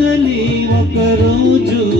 లే ఒక రోజు.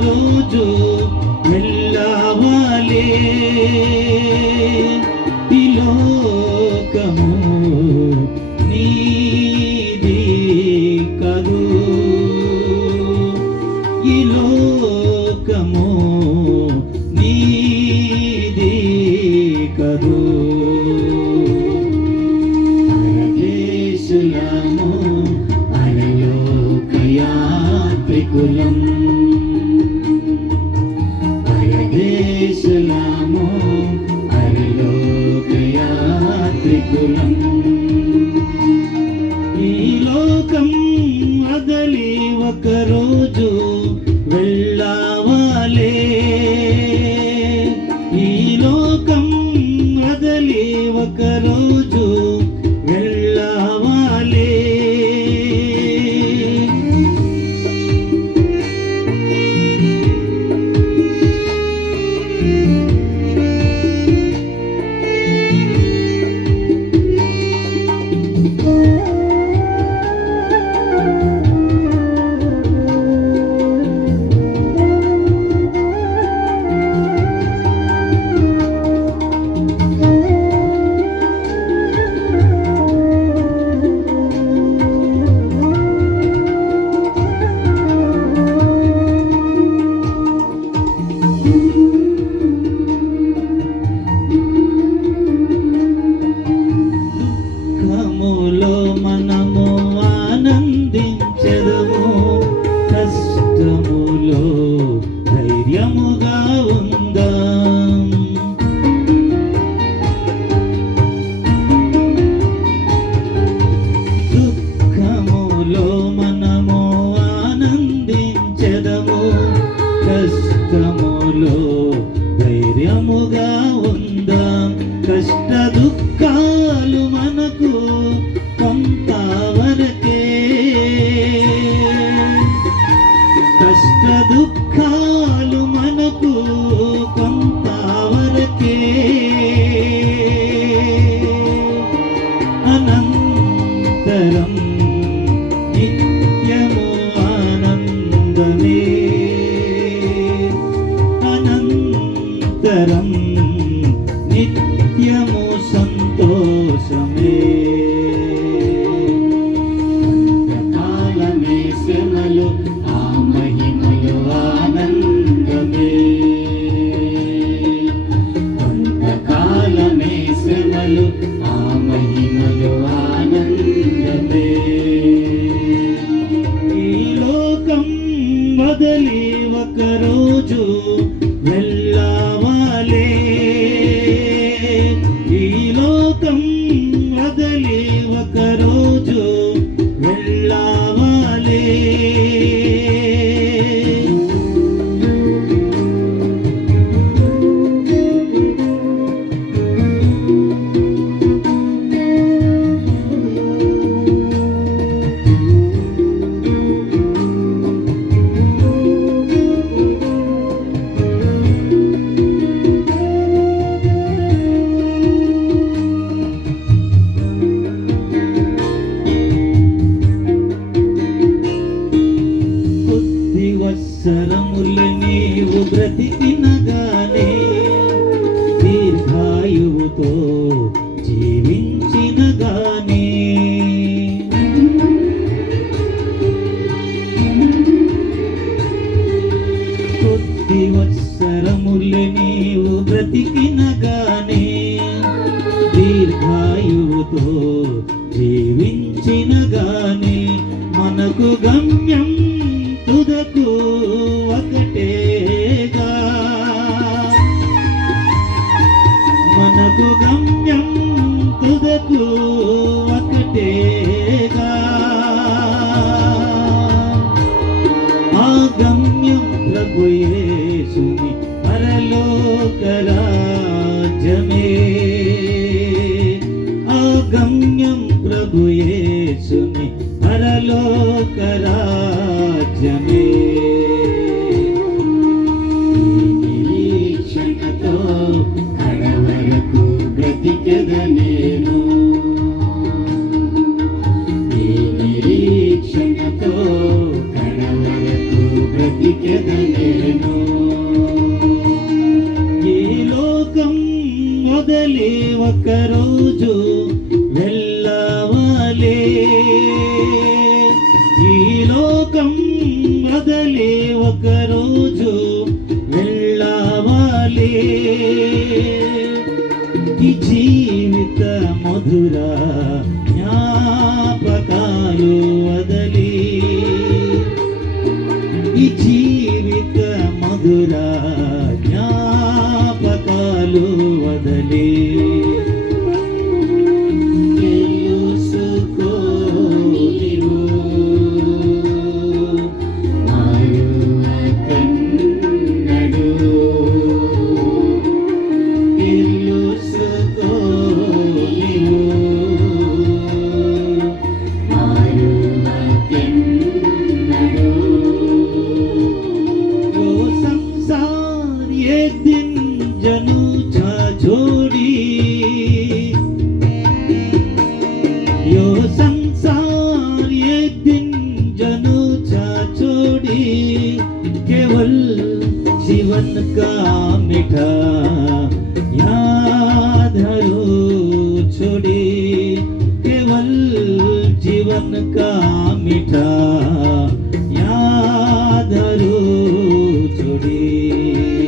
الوجود من لا ولي Krishna. కాలు మనకు కొంతవరకు గమ్యం తుదకు ఒకటేగా ఆ గమ్యం ప్రభుయేసుని పరలోక మొదలే ఒక్కరోజు వెళ్ళవలే. ఈ లోకం మొదలే ఒక్కరోజు వెళ్ళవలే. నాటి జీవిత మధుర జ్ఞాపకాలు వదలి. ఈ केवल जीवन का मीठा याद रो छोड़ी